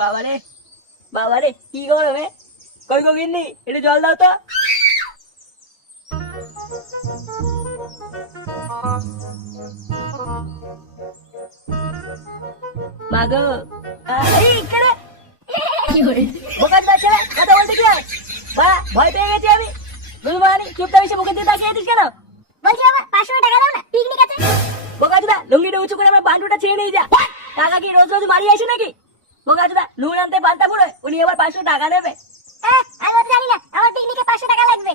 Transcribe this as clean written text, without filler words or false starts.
বাবারে বাবারে, কি গরমে! কই গো গিন্নি, একটু জল দাও তো। মাগো, বোকা ছেলে কথা বলতে কি হয়? বাড়া, ভয় পেয়ে গেছি আমি। বুঝবানি চুপটা এসে মুখে দিয়ে তাকিয়ে দিস কেন? বলছি বাবা 500 টাকা দাও না, পিকনিক আছে। বোকা চোদা, লুঙ্গিটা উঁচু করে আমার পান্ডুটা ছেড়ে নিয়ে যা। টাকা কি রোজ রোজ মারিয়ে আসে নাকি? বোকা চোদা, নুন আনতে পান্তা পুরো, উনি আবার 500 টাকা নেবে। আমি তো জানি না আমার পিকনিকে 500 টাকা লাগবে।